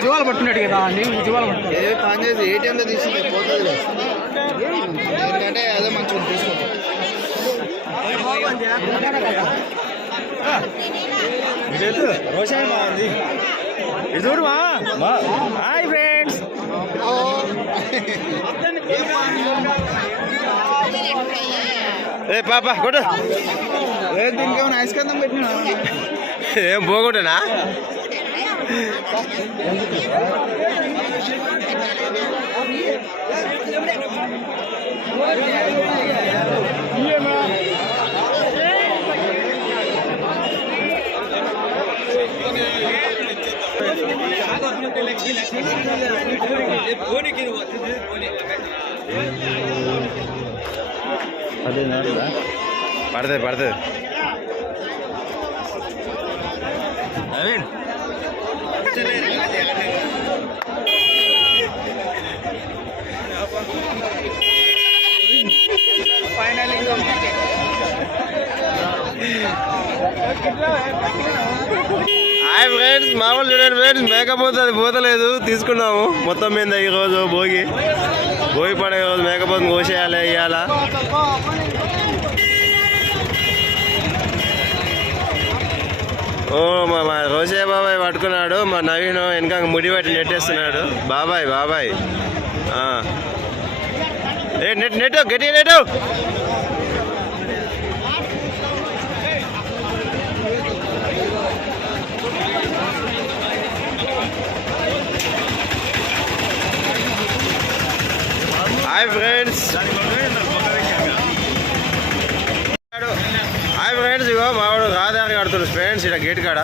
జీవాలు పట్టున్నట్టు కదా అండి జీవాలు పట్టు ఏ పని చేసి ఏటీఎంలో తీసుకుంటే పోతుంది ఎందుకంటే అదే మంచిగా తీసుకుంటాం రోషన్ బాగుంది ఇది హాయ్ ఫ్రెండ్స్. ఏ పాప కొట్టు. ఏ దీనికి ఏమైనా ఐస్కందం పెట్టినా ఏం పోగొట్టనా పడుతుంది పడుతుంది నవీన్ హాయ్ ఫ్రెండ్స్ మామూలు చూడండి ఫ్రెండ్స్ మేకపోతే అది పోతలేదు. తీసుకున్నాము. మొత్తం మీద ఈరోజు భోగి. భోగి పండుగ రోజు మేకపోతే కోసేయాలి ఇవ్వాలా ఓ మా మా రోజే బాబాయ్ పట్టుకున్నాడు మా నవీన్ వెనక ముడి పట్టి నెట్టేస్తున్నాడు. బాబాయ్ బాబాయ్. ఆ. ఏ నెట్ నెట్ గట్టి net. Hi friends hi friends ఇగో మావాడు కాదు మాట్లాడుతున్నాడు ఫ్రెండ్స్ ఇక్కడ గేట్ కాడ.